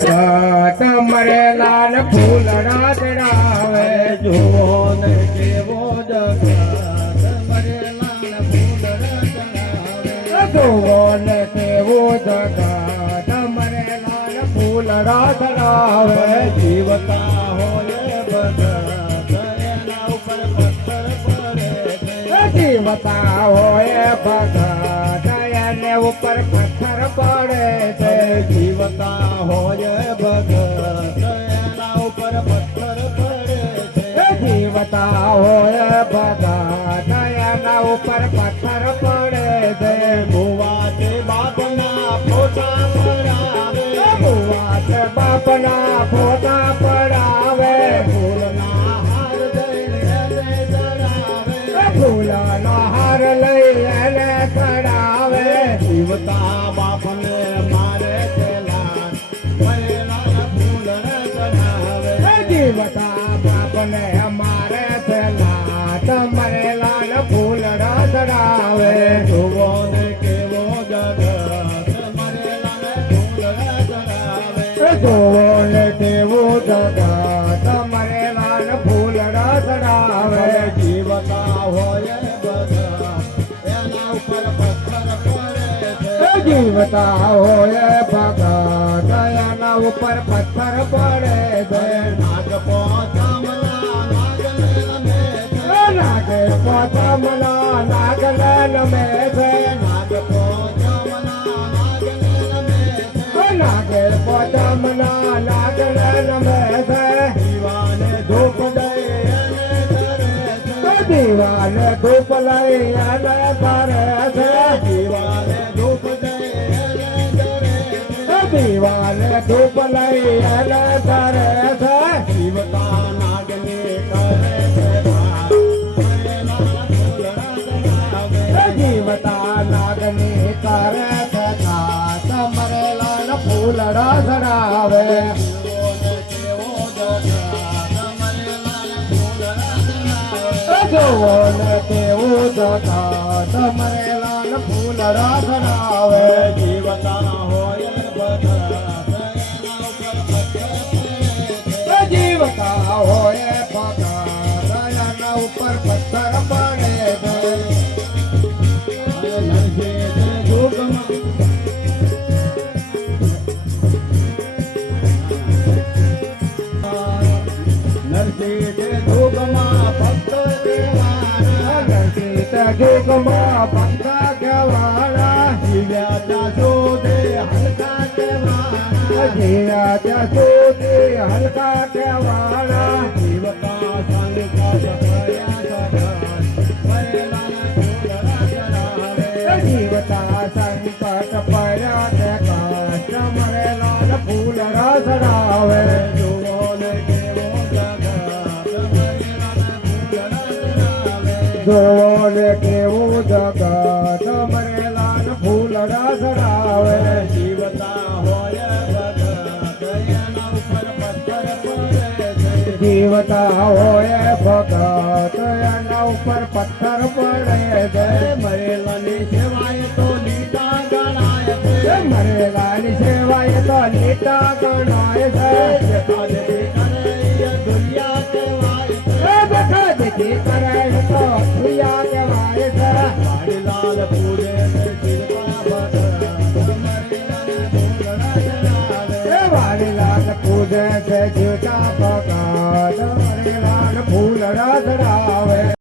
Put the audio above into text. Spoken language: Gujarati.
તમારે લાલ ફૂલડા ચડાવે જુઓ ને કેવો જગત તમારે લાલ ફૂલડા ચડાવે જુઓ ને કેવો જગત તમારે લાલ ફૂલડા ચડાવે જીવતા હોય ભગત એના ઉપર પથ્થર પડે છે જીવતા હોય ભગત એને ઉપર પથ્થર પડે છે જીવતા હોય ભગત એના ઉપર પથ્થર પડે છે જીવતા હોય ભગત એના ઉપર પથ્થર પડે છે ભુવા તે બાપના ફોટા પડાવે ભુવા તે બાપના ફોટા પડાવે ફૂલના હાર દઈને એને ચડાવે ફૂલનો હાર લઈ એને ચડાવે જીવતા બાપને મારે પેલા મરેલા ફૂલને ચડાવે જીવતા બાપને અમારે પેલા તમારે લાલ ફૂલડા ચડાવે જુઓ ને કેવો જગત મરેલા ફૂલને ચડાવે જુઓ ને કેવું જગત તમારે લાલ ફૂલડા ચડાવે જીવતા હોય બધા એના ઉપર પથ્થર પડે છે જીવતા હોય ભગત એના ઉપર પથ્થર પડે છે નાગ પોતામલા નાગને રમે છે નાગે પોતામલા નાગને નમે છે નાગ પોતામલા નાગને રમે છે નાગે પોતામલા નાગને નમે છે દીવાને ધૂપ દઈ એને ધરે છે દીવાને ધૂપ લઈ અને કરે છે દીવાને ધૂપ દઈ એને ધરે છે દીવાને ધૂપ લઈ અને કરે છે જીવતા નાગને કરે છે ભાવ મરેલા ફૂલડા ચડાવે જીવતા નાગની કરે છે ઘાત મરેલા ફૂલડા ચડાવે જુઓ ને કેવું જગત મરેલા ફૂલડા ચડાવે જીવતા હોય બધા જીવતા હોય ભગત એના ઉપર પથ્થર પડે જોગમાં પંખા કેવાળા જીવ્યા ત્યાં સુધી હલકા કેવાળા જીવતા સંગીતા જીવતા સંકટ પડ્યા તે કષ્ટ મરેલા ફૂલ રસડાવે જુઓ ને કેવો જોવો ને કેવું જગત મરેલા ફૂલ રસડાવે જીવતા હોય ભગત એના ઉપર પથ્થર પડે છે જીવતા હોય ભગત એના ઉપર પથ્થર પડે છે મરેલાની સેવાય તો લીટા ગણાય છે મરેલાની સેવાય તો નીતા ગણાય છે દેખા દેખી કરે એ દુનિયા કહેવાય છે દેખા દેખી કરે તો પ્રિયા કહેવાય છે વાડીલાલ પૂજે છે શિલ્પા ભગત મરેલાને ફૂલડા ચડાવે વાડીલાલ પૂજે છે જીવતા